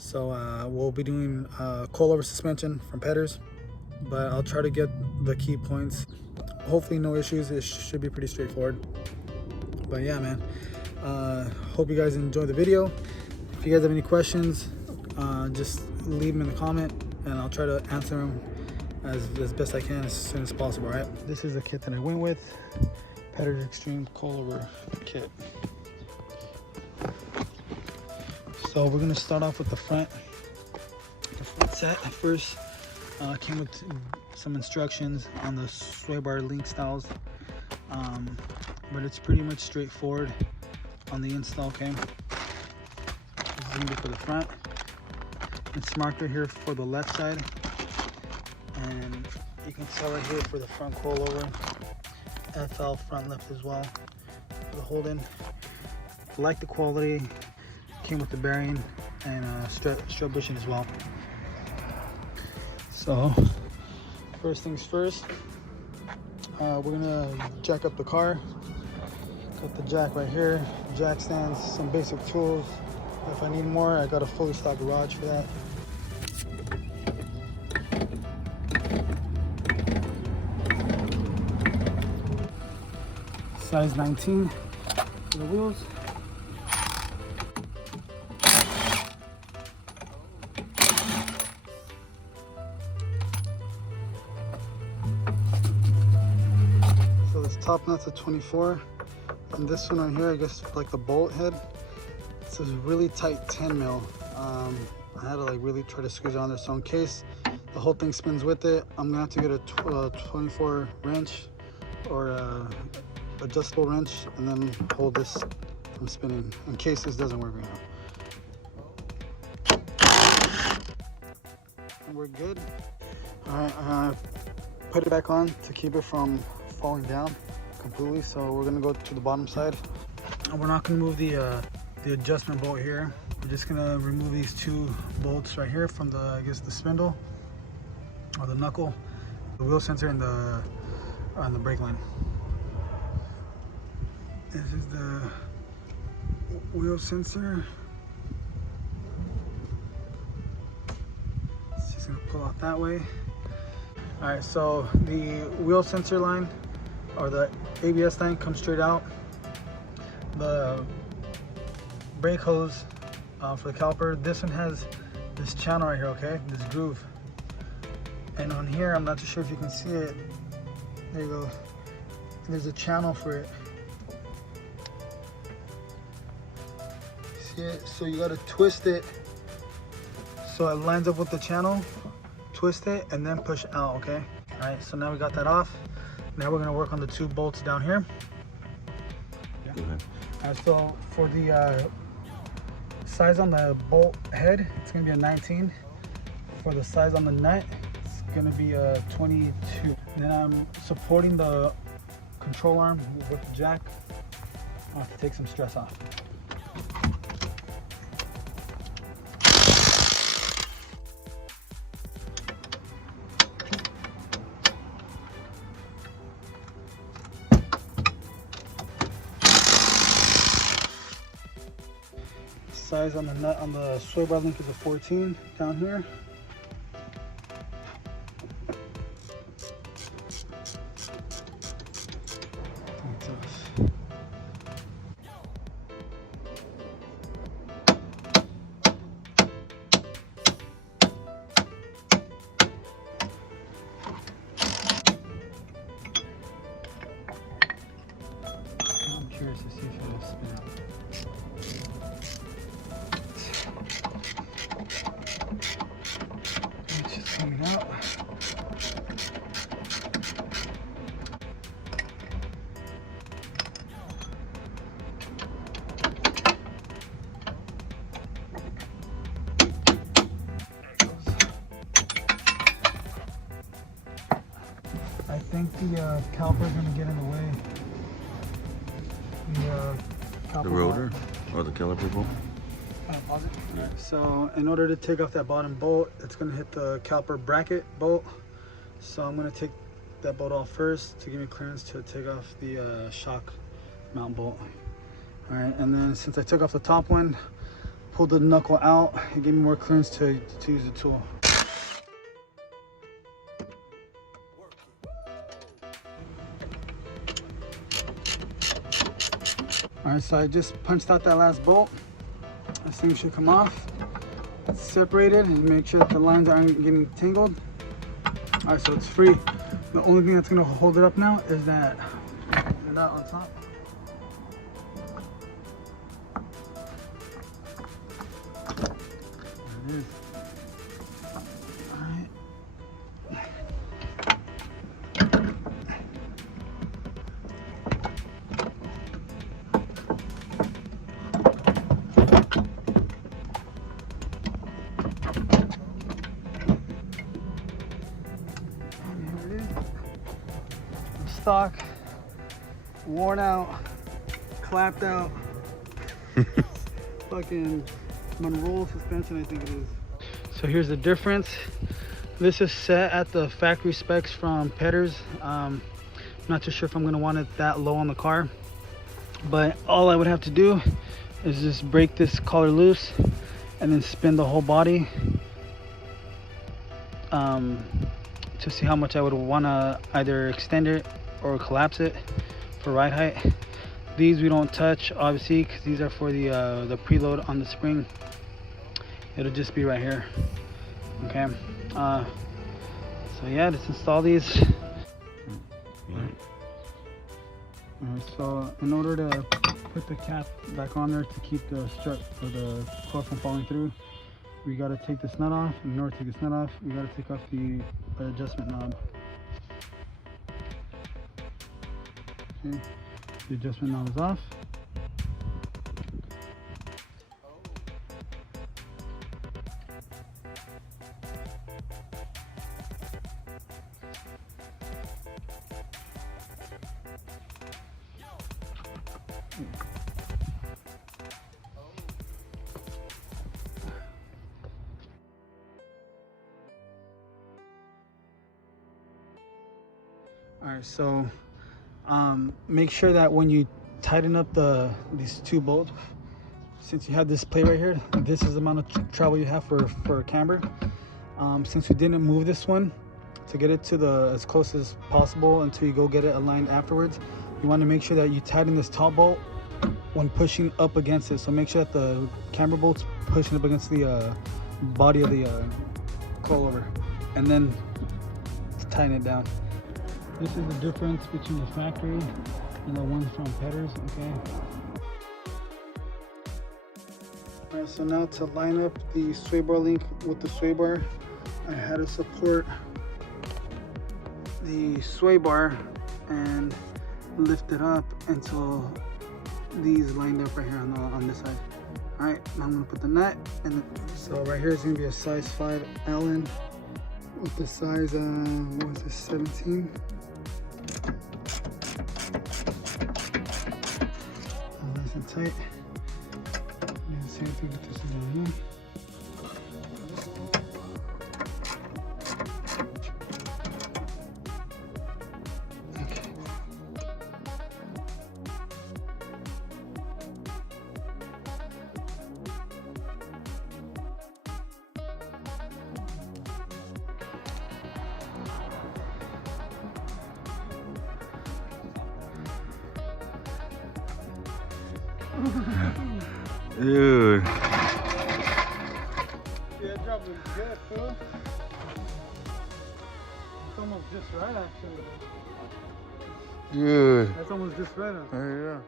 So we'll be doing coilover suspension from Pedders, but I'll try to get the key points. Hopefully no issues. It should be pretty straightforward. But yeah, man, hope you guys enjoy the video. If you guys have any questions, just leave them in the comment and I'll try to answer them as best I can as soon as possible. Right, this is the kit that I went with, Pedders Extreme coilover kit. So we're gonna start off with the front set. At first came with some instructions on the sway bar link styles, but it's pretty much straightforward on the install. Okay, this is gonna be for the front. It's marked right here for the left side, and you can tell right here for the front coilover, FL front left as well for the hold-in. Like the quality, came with the bearing and strut bushing as well. So first things first, we're gonna jack up the car. Got the jack right here, jack stands, some basic tools. If I need more, I got a fully stocked garage for that. Size 19 for the wheels. So this top nut's a 24, and this one right here, I guess like the bolt head, it's a really tight 10 mil. I had to like really try to squeeze it on there, so in case the whole thing spins with it, I'm gonna have to get a 24 wrench or adjustable wrench and then hold this from spinning in case this doesn't work right now. And we're good. All right, put it back on to keep it from falling down completely. So we're gonna go to the bottom side, and we're not gonna move the adjustment bolt here. We're just gonna remove these two bolts right here from the, I guess, the spindle or the knuckle, the wheel sensor, and the brake line. This is the wheel sensor. It's just gonna pull out that way. All right, so the wheel sensor line or the ABS line comes straight out. The brake hose for the caliper, this one has this channel right here, okay? This groove. And on here, I'm not too sure if you can see it. There you go. There's a channel for it. See it? So you gotta twist it so it lines up with the channel. Twist it and then push out, okay? All right, so now we got that off. Now we're gonna work on the two bolts down here. Yeah. All right, so for the size on the bolt head, it's gonna be a 19. For the size on the nut, it's gonna be a 22. Then I'm supporting the control arm with the jack. I'll have to take some stress off. Size on the nut on the sway bar link is a 14 down here. I'm curious to see if it'll spin. It's just coming out. I think the caliper is going to get in the way. The rotor or the caliper bolt? Pause it. Yeah. So in order to take off that bottom bolt, it's going to hit the caliper bracket bolt. So I'm going to take that bolt off first to give me clearance to take off the shock mount bolt. All right, and then since I took off the top one, pulled the knuckle out. It gave me more clearance to use the tool. All right, so I just punched out that last bolt. This thing should come off. It's separated and make sure that the lines aren't getting tangled. All right, so it's free. The only thing that's gonna hold it up now is that nut on top. There it is. All right. Stock, worn out, clapped out, fucking Monroe suspension, I think it is. So here's the difference. This is set at the factory specs from Pedders. Not too sure if I'm gonna want it that low on the car, but all I would have to do is just break this collar loose and then spin the whole body to see how much I would want to either extend it or collapse it for ride height. These we don't touch, obviously, because these are for the preload on the spring. It'll just be right here. Okay. So yeah, let's install these. Alright, so in order to put the cap back on there to keep the strut or the coil from falling through, we got to take this nut off. In order to take this nut off, we got to take off the adjustment knob. Okay, the adjustment knob is off. All right, so make sure that when you tighten up these two bolts, since you have this plate right here, this is the amount of travel you have for camber. Since we didn't move this one to get it to as close as possible until you go get it aligned afterwards, you want to make sure that you tighten this top bolt when pushing up against it. So make sure that the camber bolt's pushing up against the body of the coilover, and then tighten it down. This is the difference between the factory and the ones from Pedders, okay? All right, so now to line up the sway bar link with the sway bar, I had to support the sway bar and lift it up until these lined up right here on this side. All right, now I'm gonna put the nut, and so right here is gonna be a size 5 Allen with the size, what was this, 17? Nice and tight. And same thing with this one here. Dude. Yeah, that job was good, fool. It's almost just right, actually. Dude. That's almost just right, actually. Yeah.